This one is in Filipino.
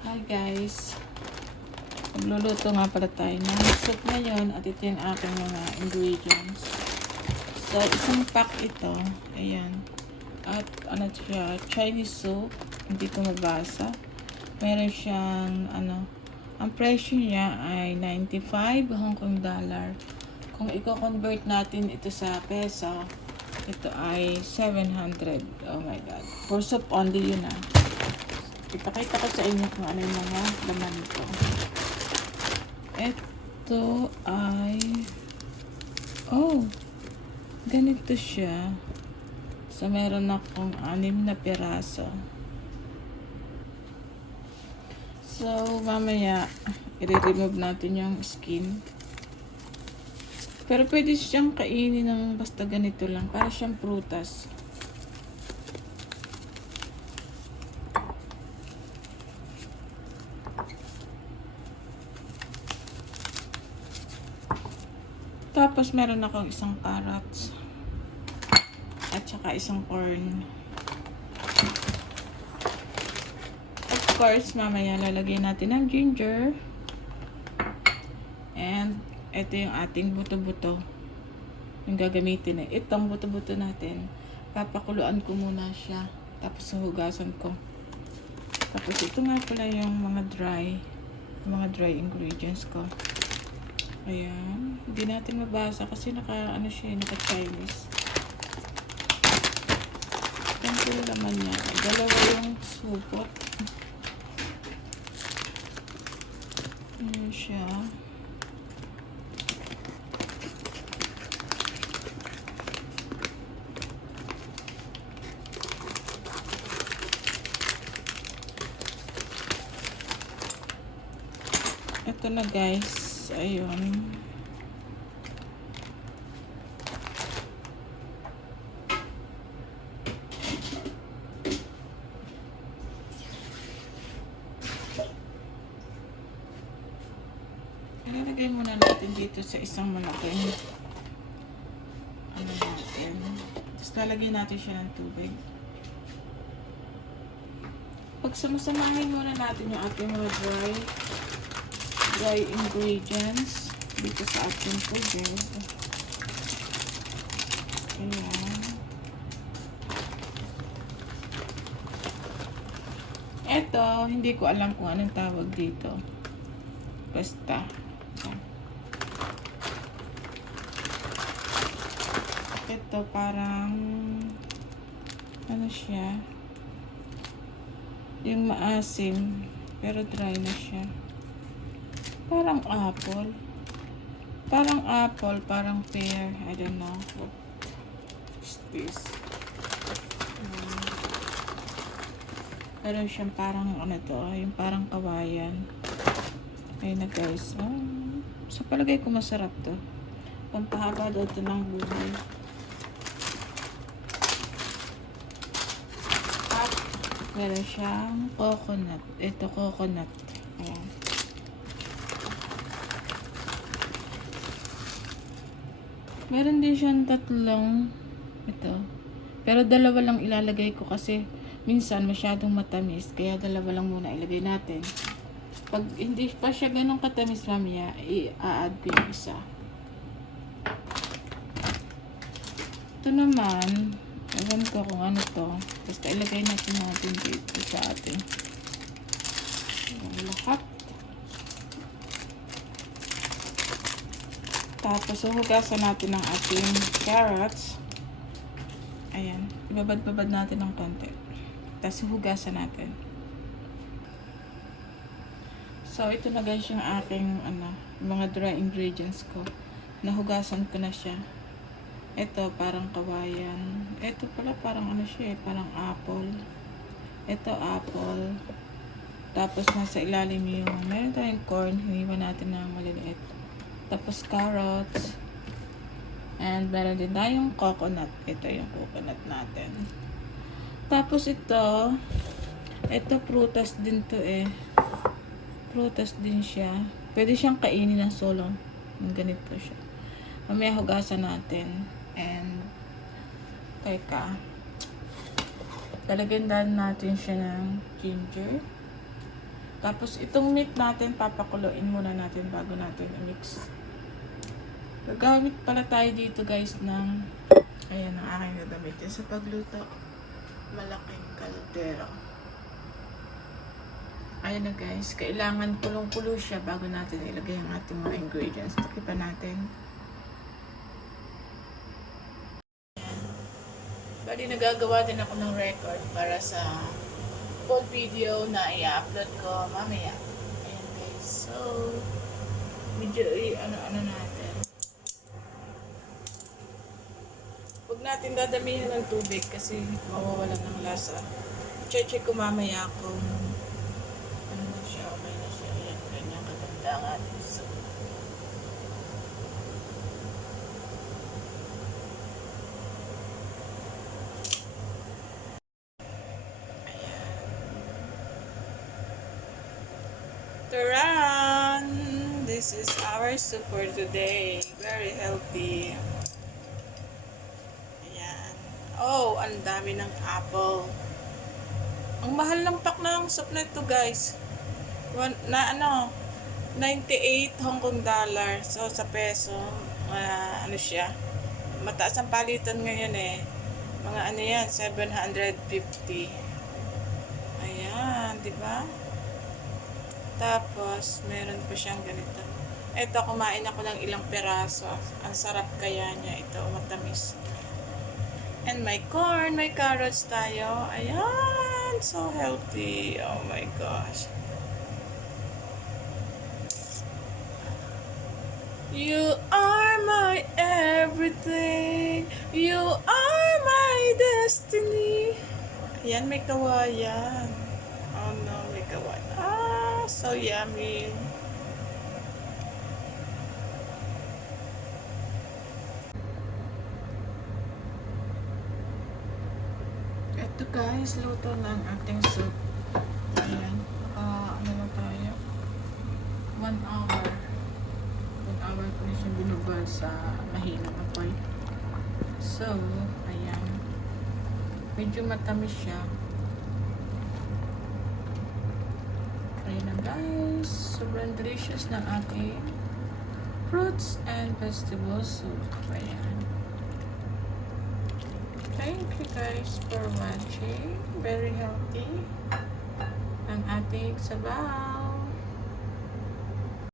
Hi guys, magluluto nga pala tayo ng soup ngayon at ito yung aking mga ingredients. So, isang pack ito, ayan. At ano siya, Chinese soup, hindi ko mabasa. Meron siyang ang presyo niya ay 95 Hong Kong dollar. Kung i-convert natin ito sa peso, ito ay 700. Oh my god. For soup only yun ah. Ipakita ko sa inyo kung ano yung mga laman nito. Ito ay ganito siya. So meron akong 6 na piraso. So mamaya i-remove natin yung skin. Pero pwede siyang kainin ng basta ganito lang, para siyang prutas. Tapos meron akong isang carrots at saka isang corn. Of course, mamaya lalagyan natin ng ginger. And ito yung ating buto-buto. Yung gagamitin eh. Itong buto-buto natin, papakuluan ko muna siya. Tapos hugasan ko. Tapos ito nga pala yung mga dry ingredients ko. Ayan. Hindi natin mabasa kasi naka-Chinese. Ganito laman niya. Dalawa yung supot. Ayan siya. Ito na guys. Ayun. Ilalagay muna natin dito sa isang malaking natin. Tapos lalagyan natin siya ng tubig. Pag samasamahin muna natin yung ating mga dry ingredients dito sa ating tubig. Ayan. Eto, hindi ko alam kung anong tawag dito. Basta. Ito parang ano siya, yung maasim pero dry na siya. Parang apple, parang pear, I don't know what is this. Pero siyang parang yung parang kawayan. Ayun na guys. Sa palagay ko masarap to. Pampahaba daw ito ng buhay. At meron siyang coconut. Ito coconut. Ayan. Meron din siyang tatlong ito. Pero dalawa lang ilalagay ko kasi minsan masyadong matamis. Kaya dalawa lang muna ilagay natin. Pag hindi pa siya ganun katamis mamaya, i-add ko yung isa. Ito naman, ewan ko kung ano to. Basta ilagay natin dito sa atin. Yung lahat. Tapos, hugasan natin ang ating carrots. Ayan. Ibabad-babad natin ng konti. Tapos, hugasan natin. So, ito na guys yung aking mga dry ingredients ko. Nahugasan ko na siya. Ito, parang kawayan. Ito pala, parang parang apple. Ito, apple. Tapos, nasa ilalim yung, meron tayong corn. Hiniwan natin na maliliit. Tapos carrots. And meron din tayong coconut. Ito yung coconut natin. Tapos ito prutas din to eh. Prutas din siya. Pwede siyang kainin ng solo. Ganito siya. Mamaya hugasan natin. And teka. Lalagyan natin siya ng ginger. Tapos itong meat natin, papakuloyin muna natin bago natin i-mix. Gagamit pala tayo dito guys ng, ayan ang aking gagamitin sa pagluto. Malaking kaldero. Ayan na guys, kailangan kulong-kulo siya bago natin ilagay ang ating mga ingredients. Takipan natin. Bali, nagagawa din ako ng record para sa full video na i-upload ko mamaya. Ayan guys. So, medyo ano natin. Huwag natin dadamihan ng tubig kasi mawawalan ng lasa. I-check ko mamaya kung ano na siya, okay na siya. Ayan, ganyan kaganda ang ating soup. Taran! This is our soup for today. Very healthy. Ayan. Oh, ang dami ng apple. Ang mahal ng pack ng soup na ito, guys. 98 Hong Kong dollar. So, sa peso, ano siya? Mataas ang palitan ngayon eh. Mga ano yan, 750. Ayan, di ba? Tapos, meron pa siyang ganito. Ito, kumain ako ng ilang peraso. Ang sarap kaya niya. Ito, matamis. And my corn, may carrots tayo. Ayan, so healthy. Oh my gosh. You are my everything. You are my destiny. Ayan, may kawayan. Oh no, may kawayan. So yummy. Ito guys, luto na ang ating soup. Ayan. Ano na tayo? 1 hour. 1 hour ko na siyang binubal sa mahinang apoy. So, ayan. Medyo matamis siya. Ayan na guys. Sobrang delicious ng ating fruits and vegetable soup. Ayan. Thank you guys for watching. Very healthy ang ating sabaw.